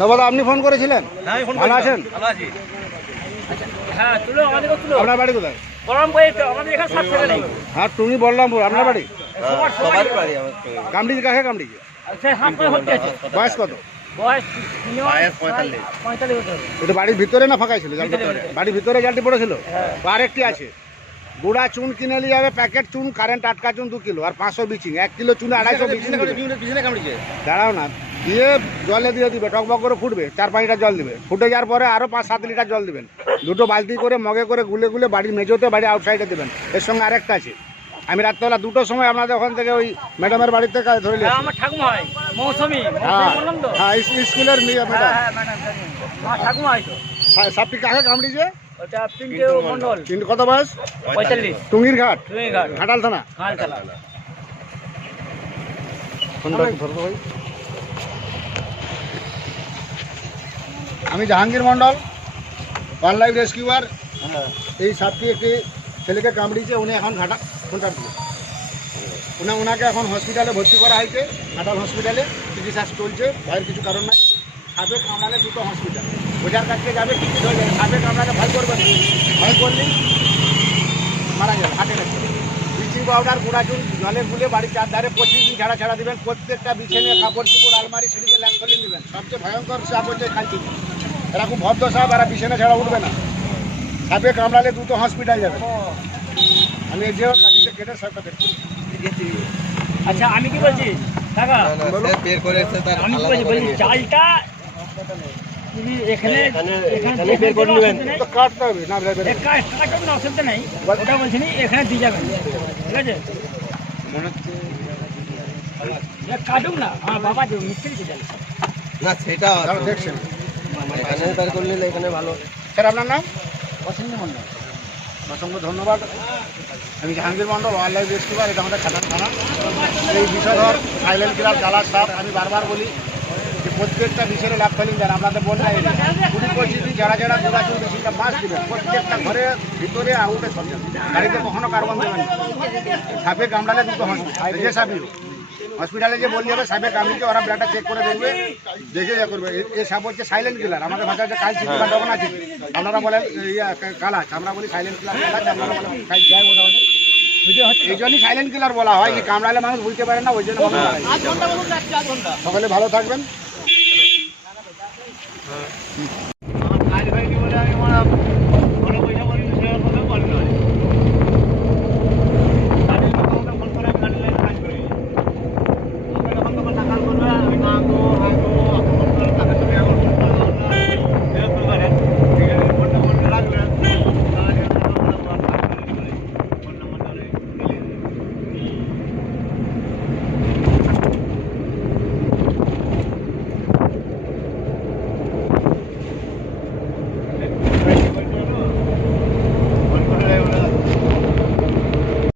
দাদা আপনি ফোন করেছিলেন? ভালো আছেন? আছি। হ্যাঁ আপনার বাড়ি কোথায়? গরম বই তো আমাদের এখানে সাত থেকে নেই। হ্যাঁ তুমি বললাম আপনার বাড়ি। কামড়িয়ে কাকে আছে। বয়স কত? এটা বাড়ির ভিতরে না ফাঁকাই ছিল? বাড়ির ভিতরে জালটি পড়েছিল? হ্যাঁ। আরেকটি আছে। গুড়া চুন কিনে নিয়ে যাবে প্যাকেট চুন কারেন্ট আটকা চুন দু কিলো আর পাঁচশো বিচিং এক কিলো চুন আড়াইশো বিচিং দিবে। পিছনে কামড়িছে। দাঁড়াও না দিয়ে জলে দিয়ে দিবে টকবক করে ফুটবে চার পাঁচ লিটার জল দিবে। ফুটে যাওয়ার পরে আরও পাঁচ সাত লিটার জল দিবেন। দুটো বালতি করে মগে করে গুলে গুলে বাড়ির মেজোতে বাড়ি আউটসাইডে দেবেন। এর সঙ্গে আরেকটা আছে। আমি রাত্রেবেলা দুটোর সময় আপনাদের ওখান থেকে ওই ম্যাডামের বাড়ি থেকে ধরে হ্যাঁ। আমার ঠাকুমা হয়। মৌসুমি। হ্যাঁ। হ্যাঁ স্কুলের মেয়ে ম্যাডাম। হ্যাঁ ঠাকুমা হয় সাপটি কাকে কিন্তু কত বয়স? টুঙ্গির ঘাট তুমি ঘাট ঘাটাল থানা। আমি Jahangir Mondal wildlife rescuer এই সাপটি একটি ছেলেকে কামড়িয়েছে উনি এখন ঘাটা দিয়ে উনি ওনাকে এখন হসপিটালে ভর্তি করা হয়েছে ঘাটাল হসপিটালে চিকিৎসা চলছে ভয়ের কিছু কারণ নাই। সাপে কামড়ালে দুটো হসপিটাল ওজার কাছে যাবে টিকিট হয়ে যাবে সাপে কামড়ালে ভয় করবেন ভয় করলেই মারা যাবে হাটে পাউডার গুঁড়া চুন জলে গুলে বাড়ির চারধারে পঁচিশ দিন ছাড়া ছাড়া দিবেন। প্রত্যেকটা বিছানে কাপড় চুপড় আলমারি সিঁড়িতে ল্যাম্পলিন দিবেন সবচেয়ে ভয়ঙ্কর সাপ হচ্ছে খালচি এরা খুব ভদ্র সাপ এরা বিছানা ছাড়া উঠবে না। সাপে কামড়ালে দুটো হসপিটাল যাবে। আমি এই যে কাটিতে কেটে সাপটা দেখছি আচ্ছা আমি কি বলছি? কাকা বের করে এসে তার আমি কি বলছি? বলছি চালটা এখানে এখানে বের করে নেবেন। কাটতে হবে না করে। অসুবিধা নেই। ওটা বলছি এখানে দিয়ে যাবেন ঠিক আছে? এ কাটুক না। আমার বাবা মিস্ত্রি না সেটা দেখছেন। এখানে বের করে নিলে এখানে ভালো। স্যার আপনার নাম? পছন্দ মন্ডল অসংখ্য ধন্যবাদ। আমি জাহাঙ্গীর মন্ডল ওয়াইল্ড লাইফ এটা আমাদের খাটান থানা। এই বিষধর সাইলেন্ট কিলার জ্বালার সাপ আমি বারবার বলি যে প্রত্যেকটা বিষয়ে ল্যাব ফেলিং দেন। আপনাদের বন্যা এরিয়া কুড়ি পরিস্থিতি যারা যারা গোড়া চুল বেশিটা মাছ দিবেন। প্রত্যেকটা ঘরে ভিতরে আউটে সব গাড়িতে কখনো কার্বন দেবেন। সাপে কামড়ালে দুটো হসপিটাল যে সাপই হসপিটালে যে বলে যাবে সাপে কামড়িতে ওরা ব্লাডটা চেক করে দেখবে। দেখে ইয়ে করবে। এ- এই সাপ হচ্ছে সাইলেন্ট কিলার আমাদের ভাষায় কাল চিঠি বা ডগনা চিঠি। আপনারা বলেন ইয়া কালাচ আমরা বলি সাইলেন্ট কিলার কালাচ আপনারা বলেন কাল। জয় বোঝা হচ্ছে এই জন্যই সাইলেন্ট কিলার বলা হয় যে কামড়ালে মানুষ বুঝতে পারে না ওই জন্য। সকলে ভালো থাকবেন। আমার